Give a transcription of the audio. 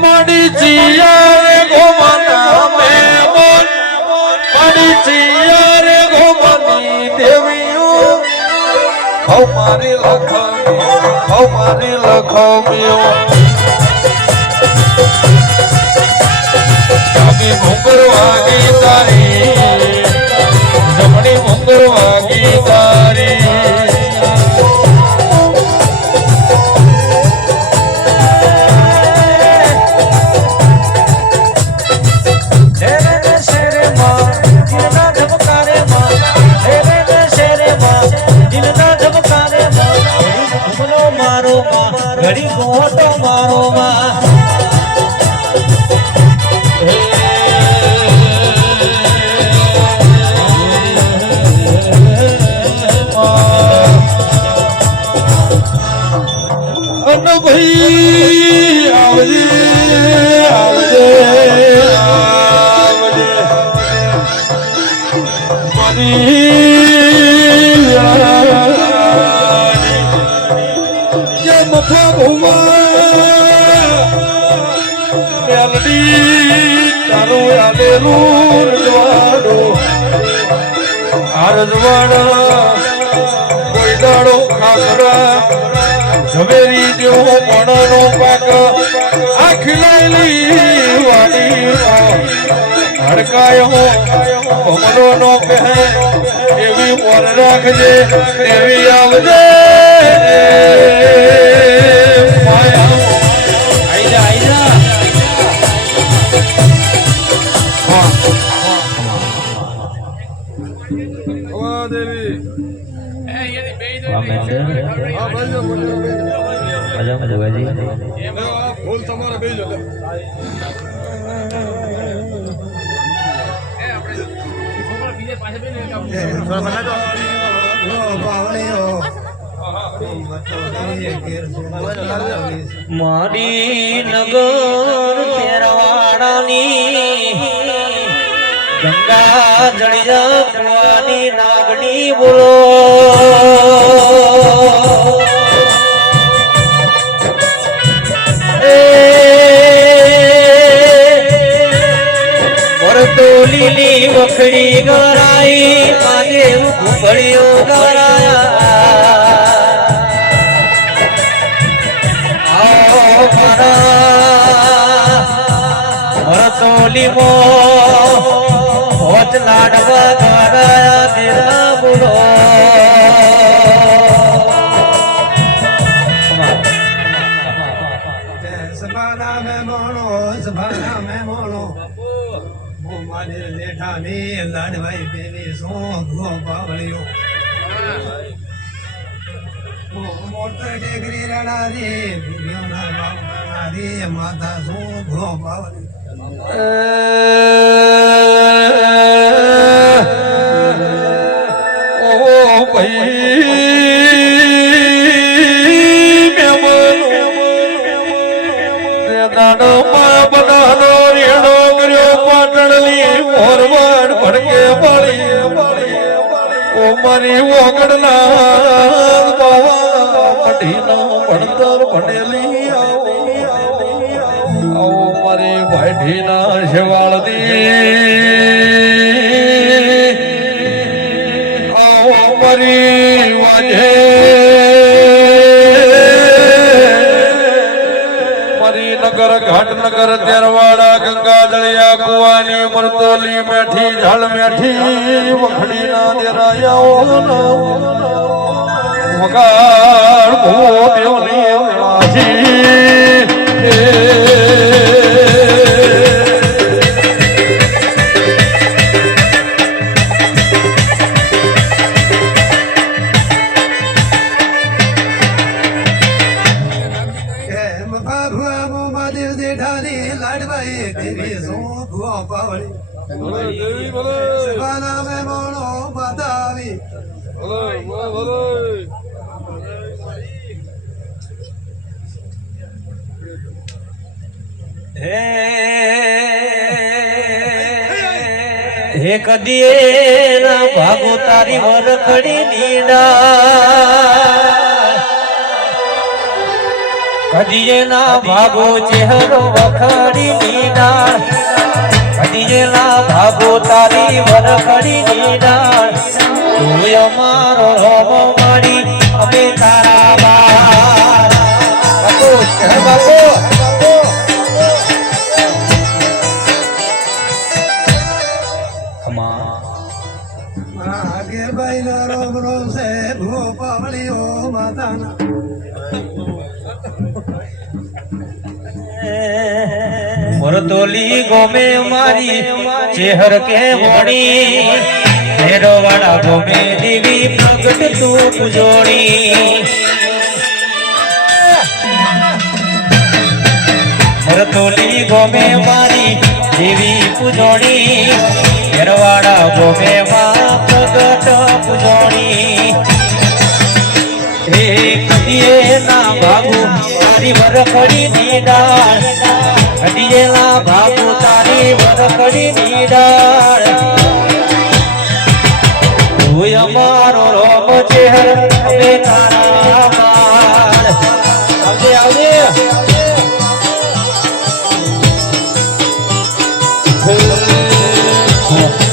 મડી ચિયારે ગોમના મેમન મડી ચિયારે ગોમની દેવીઓ મારી લખમીઓ ડાબી ઘુંઘર વાગી તારી જમણી ઘુંઘર વાગી તારી ઘડી મોટો મારો માં ભાઈ આવજે આવજે આવજે મારી મફા મેલડી તારું યાદેલું રજવાડો આ રજવાડા કોઈ દાડો ખાસરા ઝવેરી જેવો મણનો પાક આ ખીલાયેલી વાડી હડકાયો કમરો નો પહે એવી મોર રાખજે એવી આવજે મારી નગર પેરવાડાની ગંગા જળિયા કુવાની નાગણી બોલો લીલી વખડી ગરાઈ માને ઘુંઘળીઓ ગરાયા ભરતોલી મો હોત લાડવા ગરાયા તેરા બોલો સભાના મેં મોણો જેઠાની લાડવાઈ દેવી શું પાવળિયો મોટર ટેકરી રડારી માતા શું પાવળી ઓ ભાઈ બધાનો રેડો કર્યો પાટણની મોરવાડ ભડકે પાડી ઓ મારી ઓગણના મઢીનો ભણતર ભણેલી આવો મારી ભાઈઢીના શેવાળદી આવો મારી વાજે નગર ઘાટનગર તેરવાડા ગંગા દળિયા કુવાની મરતોલી મેઠી ઝાડ મેઠી વખડી ના દેરાયા વગાડ ભૂ દેવની લાડવાઈ દેવી શું પાવળી સભાના મેં મોણો માતા આવી હે કદી ના ભાગો તારી વરખડી નીડા કદીએના ભાગો ચહેરો વખડી નીડાળ કદીએના ભાગો તારી વરખડી નીડાળ તું અમારો રોમ માડી અમે તારા બાર બાપુ હે બાપુ આગે ભાઈ નો રોમ રોમ છે ભૂ પાવળીઓ માતાના મોરતોલી ગોમે મારી ચેહર કે મોણી ભેરવાડા ગોમે દેવી પ્રગટ તું પૂજોણી મોરતોલી ગોમે મારી દેવી પૂજોણી ભેરવાડા ગોમે માં પ્રગટ પૂજોણી હે કદીએ ના ભાગુ તારી વરખડી નીડાળ કદીએના ભાગુ તારી વરખડી નીડાળ તું અમારો રોમ ચહેર અમે તારા